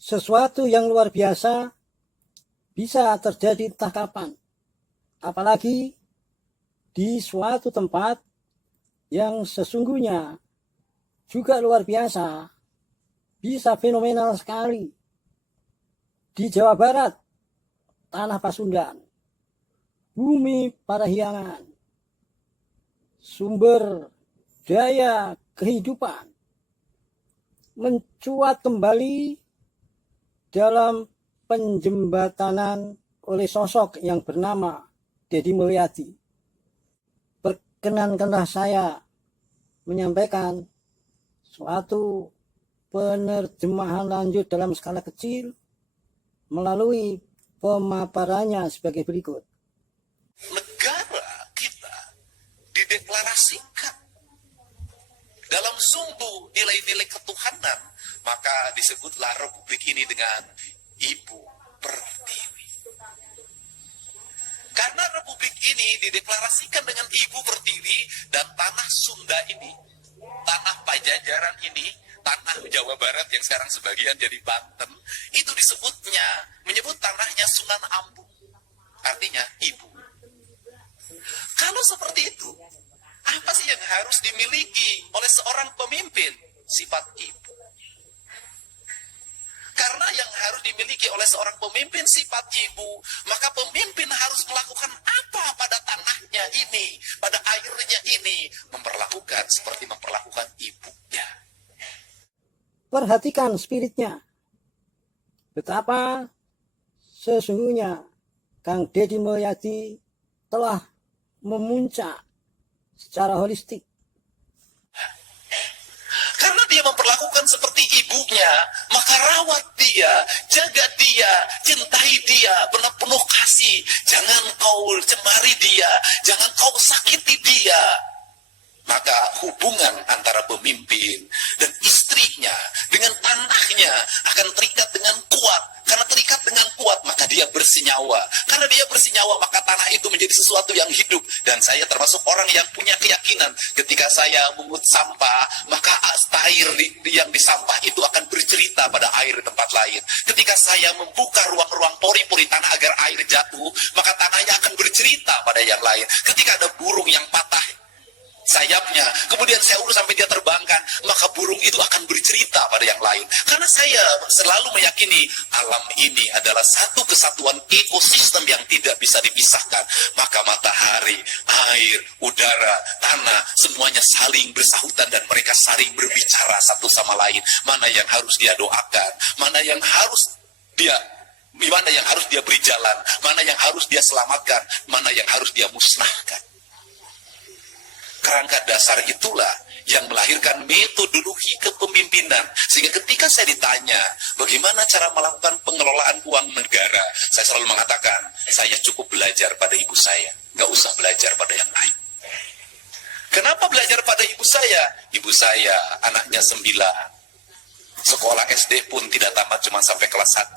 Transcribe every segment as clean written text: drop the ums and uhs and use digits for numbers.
sesuatu yang luar biasa bisa terjadi entah kapan, apalagi di suatu tempat yang sesungguhnya juga luar biasa, bisa fenomenal sekali. Di Jawa Barat, tanah Pasundan, bumi Parahyangan, sumber daya kehidupan mencuat kembali dalam penjembatanan oleh sosok yang bernama Deddy Mulyadi. Perkenankanlah saya menyampaikan suatu penerjemahan lanjut dalam skala kecil melalui pemaparannya sebagai berikut. Negara kita dideklarasikan dalam sumbu nilai-nilai ketuhanan, maka disebutlah republik ini dengan Ibu Pertiwi. Karena republik ini dideklarasikan dengan Ibu Pertiwi dan tanah Sunda ini, tanah Pajajaran ini, tanah Jawa Barat yang sekarang sebagian jadi Banten, itu menyebut tanahnya Sunan Ampung, artinya ibu. Kalau seperti itu, apa sih yang harus dimiliki oleh seorang pemimpin? Sifat ibu. Karena yang harus dimiliki oleh seorang pemimpin sifat ibu, maka pemimpin harus melakukan apa pada tanahnya ini, pada airnya ini, memperlakukan seperti memperlakukan ibunya. Perhatikan spiritnya. Betapa sesungguhnya Kang Deddy Mulyadi telah memuncak secara holistik. Karena dia memperlakukan seperti ibunya, maka rawat dia, jaga dia, cintai dia, penuh kasih. Jangan kau cemari dia, jangan kau sakiti dia. Maka hubungan antara pemimpin dan istrinya dengan tanahnya akan terikat dengan kuat. Karena terikat dengan kuat, maka dia bersenyawa. Karena dia bersenyawa, maka tanah itu menjadi sesuatu yang hidup. Dan saya termasuk orang yang punya keyakinan, ketika saya memungut sampah, maka air yang di sampah itu akan bercerita pada air di tempat lain. Ketika saya membuka ruang-ruang pori-pori tanah agar air jatuh, maka tanahnya akan bercerita pada yang lain. Ketika ada burung yang patah sayapnya, kemudian saya urus sampai dia terbangkan, maka burung itu akan bercerita pada yang lain. Karena saya selalu meyakini alam ini adalah satu kesatuan ekosistem yang tidak bisa dipisahkan. Maka matahari, air, udara, tanah, semuanya saling bersahutan dan mereka saling berbicara satu sama lain. Mana yang harus dia doakan, mana yang harus dia beri jalan, mana yang harus dia selamatkan, mana yang harus dia musnahkan. Kerangka dasar itulah yang melahirkan metodologi kepemimpinan. Sehingga ketika saya ditanya bagaimana cara melakukan pengelolaan uang negara, saya selalu mengatakan, saya cukup belajar pada ibu saya, nggak usah belajar pada yang lain. Kenapa belajar pada ibu saya? Ibu saya anaknya 9. Sekolah SD pun tidak tamat, cuma sampai kelas 1.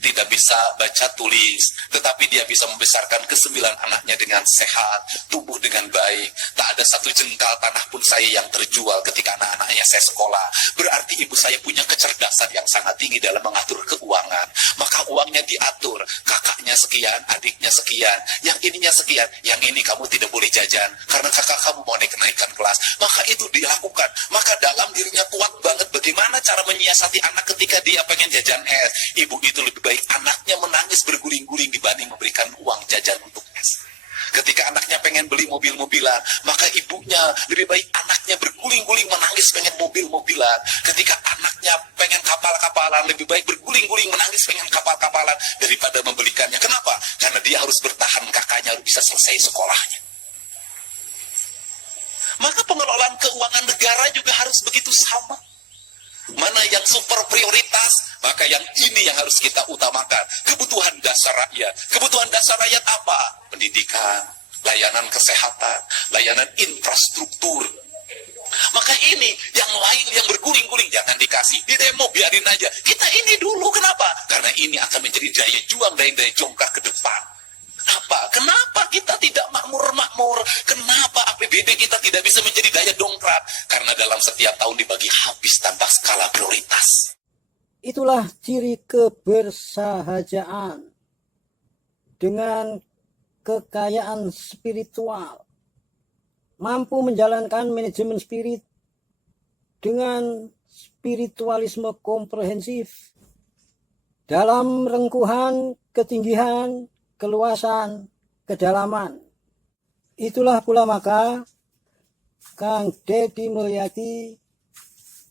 Tidak bisa baca tulis, tetapi dia bisa membesarkan ke-9 anaknya dengan sehat, tumbuh dengan baik. Tak ada satu jengkal tanah pun saya yang terjual ketika anak-anaknya saya sekolah. Berarti ibu saya punya kecerdasan yang sangat tinggi dalam mengatur keuangan. Maka uangnya diatur, kakaknya sekian, adiknya sekian, yang ininya sekian, yang ini kamu tidak boleh jajan karena kakak kamu mau naikkan kelas. Maka itu dilakukan. Maka dalam dirinya kuat banget bagaimana cara menyiasati anak ketika dia pengen jajan es. Ibu itu lebih baik anaknya menangis berguling-guling dibanding memberikan uang jajan untuk es. Ketika anaknya pengen beli mobil-mobilan, maka ibunya lebih baik anaknya berguling-guling menangis pengen mobil-mobilan. Ketika anaknya pengen kapal-kapalan, lebih baik berguling-guling menangis pengen kapal-kapalan daripada membelikannya. Kenapa? Karena dia harus bertahan, kakaknya harus bisa selesai sekolahnya. Maka pengelolaan keuangan negara juga harus begitu sama. Mana yang super prioritas, maka yang ini yang harus kita utamakan. Kebutuhan dasar rakyat. Kebutuhan dasar rakyat apa? Pendidikan, layanan kesehatan, layanan infrastruktur. Maka ini yang lain yang berguling-guling jangan dikasih. Di demo biarin aja. Kita ini dulu, kenapa? Karena ini akan menjadi daya juang, daya jongkak ke depan. Apa? Kenapa kita tidak makmur-makmur? Kenapa APBD kita tidak bisa menjadi daya dongkrak? Karena dalam setiap tahun dibagi habis tanpa skala prioritas. Itulah ciri kebersahajaan dengan kekayaan spiritual, mampu menjalankan manajemen spirit dengan spiritualisme komprehensif dalam rengkuhan, ketinggian, keluasan, kedalaman. Itulah pula maka Kang Deddy Mulyadi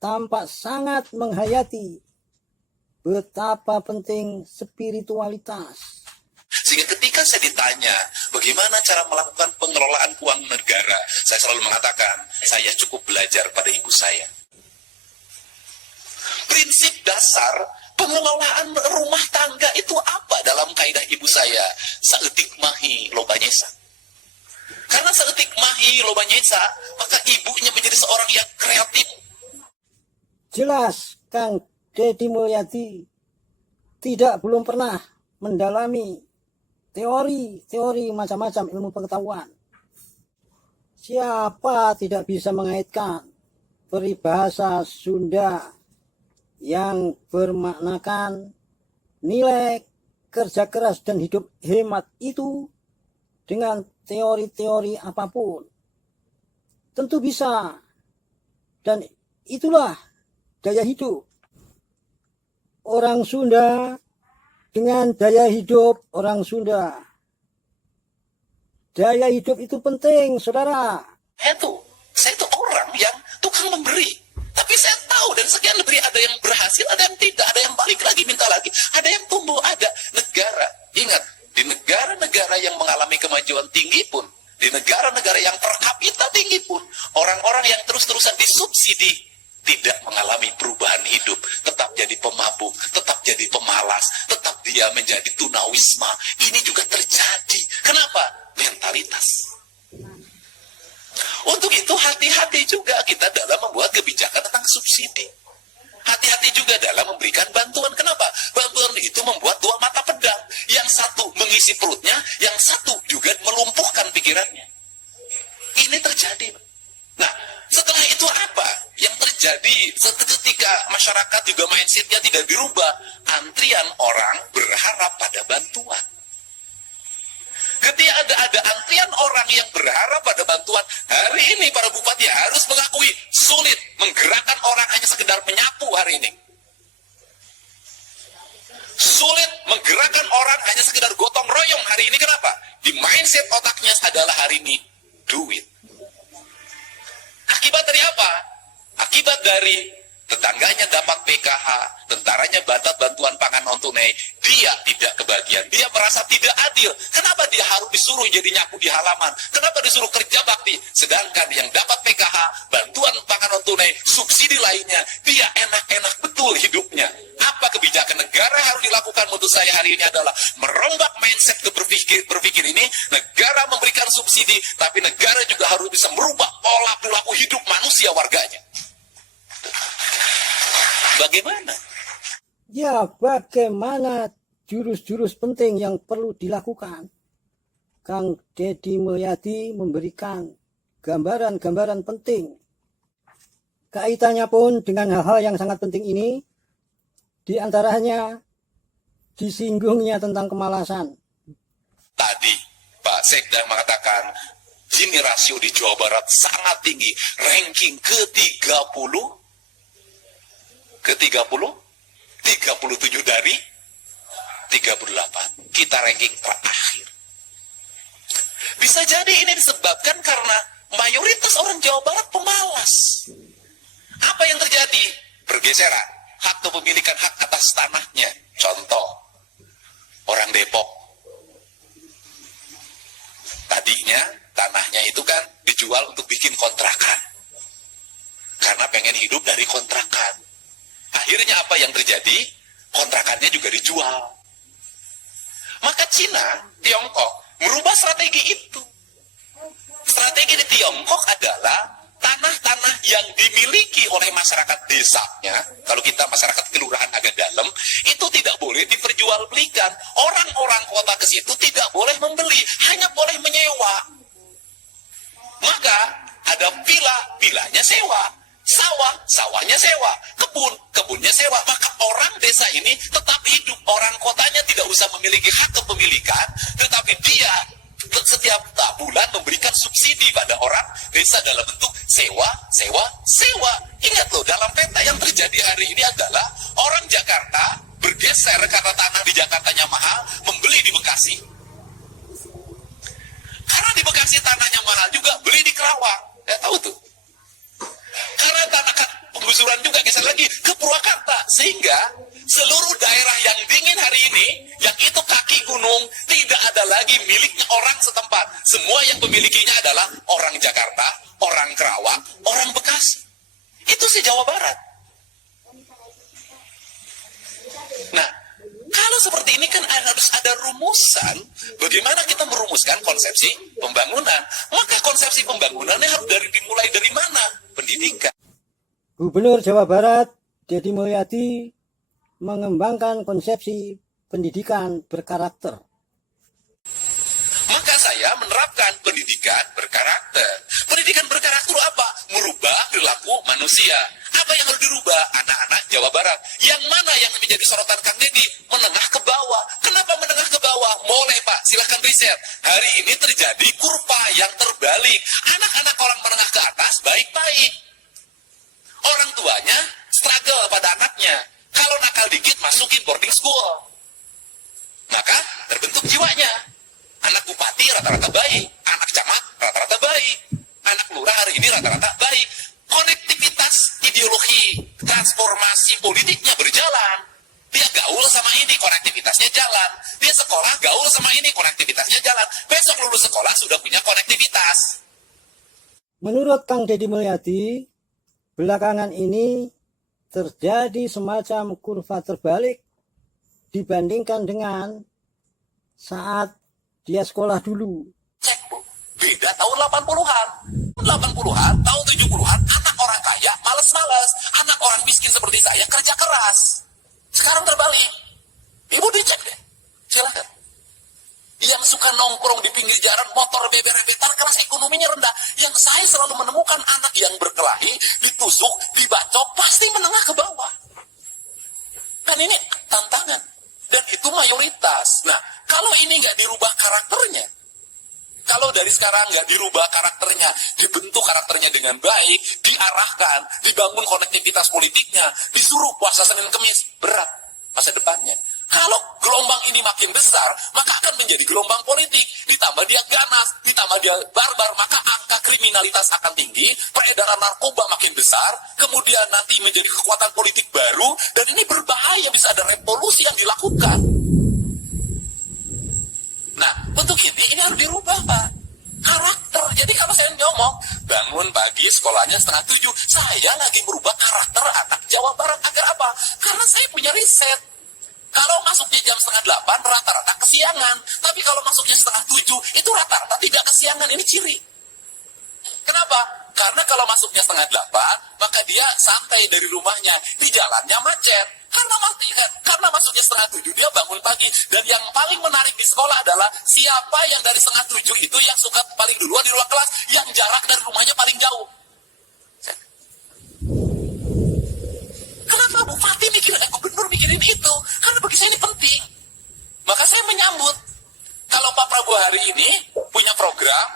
tampak sangat menghayati betapa penting spiritualitas. Sehingga ketika saya ditanya bagaimana cara melakukan pengelolaan keuangan negara, saya selalu mengatakan saya cukup belajar pada ibu saya. Prinsip dasar pengelolaan rumah tangga itu apa dalam kaidah ibu saya? Saeutik mahi loba nyesa. Karena saeutik mahi loba nyesa, maka ibunya menjadi seorang yang kreatif. Jelas Kang Deddy Mulyadi belum pernah mendalami teori macam-macam ilmu pengetahuan. Siapa tidak bisa mengaitkan peribahasa Sunda yang bermaknakan nilai kerja keras dan hidup hemat itu dengan teori-teori apapun? Tentu bisa. Dan itulah daya hidup orang Sunda dengan daya hidup orang Sunda. Daya hidup itu penting, saudara. Saya itu orang yang tukang memberi. Tapi saya tahu dari sekian lebih ada yang berhasil, ada yang tidak, ada yang balik lagi minta lagi, ada yang tumbuh, ada negara. Ingat, di negara-negara yang mengalami kemajuan tinggi pun, di negara-negara yang per kapita tinggi pun, orang-orang yang terus-terusan disubsidi tidak mengalami perubahan hidup, tetap jadi pemabuk, tetap jadi pemalas, tetap dia menjadi tunawisma. Ini juga terjadi. Kenapa? Mentalitas. Untuk itu hati-hati juga kita dalam membuat kebijakan tentang subsidi. Hati-hati juga dalam memberikan bantuan. Kenapa? Bantuan itu membuat dua mata pedang. Yang satu mengisi perutnya, yang satu juga melumpuhkan pikirannya. Ini terjadi. Nah, setelah itu apa yang terjadi ketika masyarakat juga mindsetnya tidak dirubah? Antrian orang berharap pada bantuan. Ketika ada antrian orang yang berharap pada bantuan, hari ini para bupati harus mengakui sulit menggerakkan orang hanya sekedar menyapu hari ini. Sulit menggerakkan orang hanya sekedar gotong royong hari ini. Kenapa? Di mindset otaknya adalah hari ini duit. Akibat dari apa? Akibat dari tetangganya dapat PKH, tentaranya dapat bantuan pangan non tunai, dia tidak kebagian, dia merasa tidak adil. Kenapa dia harus disuruh jadi nyapu di halaman? Kenapa disuruh kerja bakti? Sedangkan yang dapat PKH, bantuan pangan non tunai, subsidi lainnya, dia enak-enak betul hidupnya. Apa kebijakan negara harus dilakukan menurut saya hari ini adalah merombak mindset berpikir ini. Negara memberikan subsidi, tapi negara juga harus bisa merubah pola perilaku hidup manusia warganya. Bagaimana? Ya, bagaimana jurus-jurus penting yang perlu dilakukan? Kang Deddy Mulyadi memberikan gambaran-gambaran penting. Kaitannya pun dengan hal-hal yang sangat penting ini, di antaranya disinggungnya tentang kemalasan. Tadi Pak Sekda mengatakan Gini rasio di Jawa Barat sangat tinggi, ranking ke-30, 37 dari 38. Kita ranking terakhir. Bisa jadi ini disebabkan karena mayoritas orang Jawa Barat pemalas. Apa yang terjadi? Pergeseran hak kepemilikan hak atas tanahnya. Contoh, orang Depok. Tadinya tanahnya itu kan dijual untuk bikin kontrakan. Karena pengen hidup dari kontrakan. Akhirnya apa yang terjadi? Kontrakannya juga dijual. Maka Cina, Tiongkok merubah strategi itu. Strategi di Tiongkok adalah tanah-tanah yang dimiliki oleh masyarakat desanya, kalau kita masyarakat kelurahan agak dalam, itu tidak boleh diperjualbelikan. Orang-orang kota ke situ tidak boleh membeli, hanya boleh menyewa. Maka ada villa, villanya sewa. sawahnya sewa, kebunnya sewa. Maka orang desa ini tetap hidup. Orang kotanya tidak usah memiliki hak kepemilikan, tetapi dia setiap bulan memberikan subsidi pada orang desa dalam bentuk sewa. Ingat loh, dalam peta yang terjadi hari ini adalah orang Jakarta bergeser karena tanah di Jakartanya mahal, membeli di Bekasi. Karena di Bekasi tanahnya mahal juga, beli di Kerawang. Ya tahu tuh. Karena tanah penggusuran juga geser lagi ke Purwakarta, sehingga seluruh daerah yang dingin hari ini, yang itu kaki gunung, tidak ada lagi miliknya orang setempat. Semua yang memilikinya adalah orang Jakarta, orang Kerawang, orang Bekasi. Itu sih Jawa Barat. Nah, kalau seperti ini kan harus ada rumusan bagaimana kita merumuskan konsepsi pembangunan. Maka konsepsi pembangunannya harus dimulai dari mana? Pendidikan. Gubernur Jawa Barat, Deddy Mulyadi, mengembangkan konsepsi pendidikan berkarakter. Maka saya menerapkan pendidikan berkarakter. Pendidikan berkarakter apa? Merubah perilaku manusia. Apa yang harus dirubah? Anak-anak Jawa Barat. Yang mana yang menjadi sorotan Kang Deddy? Menengah ke bawah. Kenapa menengah ke bawah? Boleh Pak, silahkan riset. Hari ini terjadi kurva yang terbalik. Anak-anak orang menengah ke atas baik-baik. Orang tuanya struggle pada anaknya. Kalau nakal dikit masukin boarding school. Maka terbentuk jiwanya. Anak bupati rata-rata baik, anak camat rata-rata baik, anak lurah hari ini rata-rata baik. Konektivitas ideologi, transformasi politiknya berjalan. Dia gaul sama ini, konektivitasnya jalan. Dia sekolah gaul sama ini, konektivitasnya jalan. Besok lulus sekolah sudah punya konektivitas. Menurut Kang Deddy Mulyadi, belakangan ini terjadi semacam kurva terbalik dibandingkan dengan saat dia sekolah dulu. Cek Bu, beda tahun 80-an. 80-an, tahun 70-an, anak orang kaya males-males. Anak orang miskin seperti saya kerja keras. Sekarang terbalik. Ibu dicek deh, silakan. Yang suka nongkrong di pinggir jalan, motor beber-bebetan karena ekonominya rendah. Yang saya selalu menemukan anak yang berkelahi, ditusuk, dibacok, pasti menengah ke bawah. Dan ini tantangan. Dan itu mayoritas. Nah, kalau ini nggak dirubah karakternya, kalau dari sekarang nggak dirubah karakternya, dibentuk karakternya dengan baik, diarahkan, dibangun konektivitas politiknya, disuruh puasa Senin Kemis, berat masa depannya. Kalau gelombang ini makin besar, maka akan menjadi gelombang politik. Ditambah dia ganas, ditambah dia barbar, maka angka kriminalitas akan tinggi, peredaran narkoba makin besar, kemudian nanti menjadi kekuatan politik baru, dan ini berbahaya, bisa ada revolusi yang dilakukan. Nah, untuk ini harus dirubah, Pak. Karakter. Jadi kalau saya ngomong, bangun pagi, sekolahnya 6:30, saya lagi merubah karakter anak Jawa Barat. Agar apa? Karena saya punya riset. Kalau masuknya jam 7:30, rata-rata kesiangan. Tapi kalau masuknya 6:30, itu rata-rata tidak kesiangan. Ini ciri. Kenapa? Karena kalau masuknya 7:30, maka dia santai dari rumahnya. Di jalannya macet. Karena masuknya 6:30, dia bangun pagi. Dan yang paling menarik di sekolah adalah siapa yang dari 6:30 itu yang suka paling duluan di ruang kelas, yang jarak dari rumahnya paling jauh. Kenapa Bupati gubernur mikirin itu? Karena bagi saya ini penting. Maka saya menyambut. Kalau Pak Prabowo hari ini punya program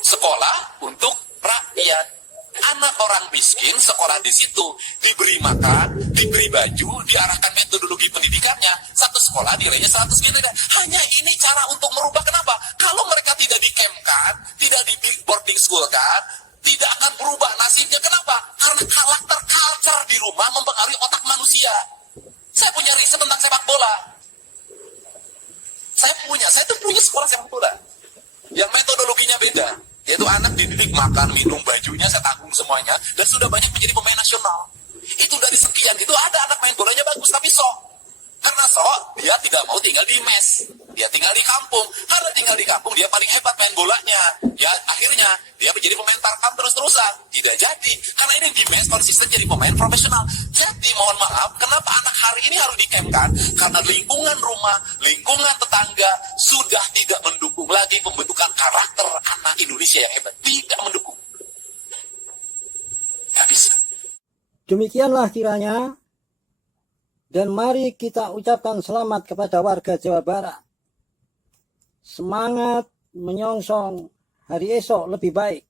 sekolah untuk rakyat. Anak orang miskin sekolah di situ, diberi makan, diberi baju, diarahkan metodologi pendidikannya. Satu sekolah nilainya 100 nilai. Hanya ini cara untuk merubah. Kenapa? Kalau mereka tidak di-camp-kan, tidak di boarding school kan, tidak akan berubah nasibnya. Kenapa? Karena karakter culture di rumah mempengaruhi otak manusia. Saya punya riset tentang sepak bola. Saya tuh punya sekolah sepak bola yang metodologinya beda. Yaitu anak dididik makan, minum, bajunya saya tanggung semuanya, dan sudah banyak menjadi pemain nasional. Itu dari sekian, itu ada anak main bolanya bagus, tapi sok. Karena sok, dia tidak mau tinggal di mes. Dia tinggal di kampung. Karena tinggal di kampung, dia paling hebat main bolanya. Ya, akhirnya, dia menjadi pemain tarkam terus-terusan. Tidak jadi. Karena ini di mes, konsisten jadi pemain profesional. Jadi, mohon maaf, kenapa anak hari ini harus dikemkan? Karena lingkungan rumah, lingkungan tetangga, sudah tidak mendukung lagi pembentukan karakter anak Indonesia yang hebat. Tidak mendukung. Nggak bisa. Demikianlah kiranya, dan mari kita ucapkan selamat kepada warga Jawa Barat. Semangat menyongsong hari esok lebih baik.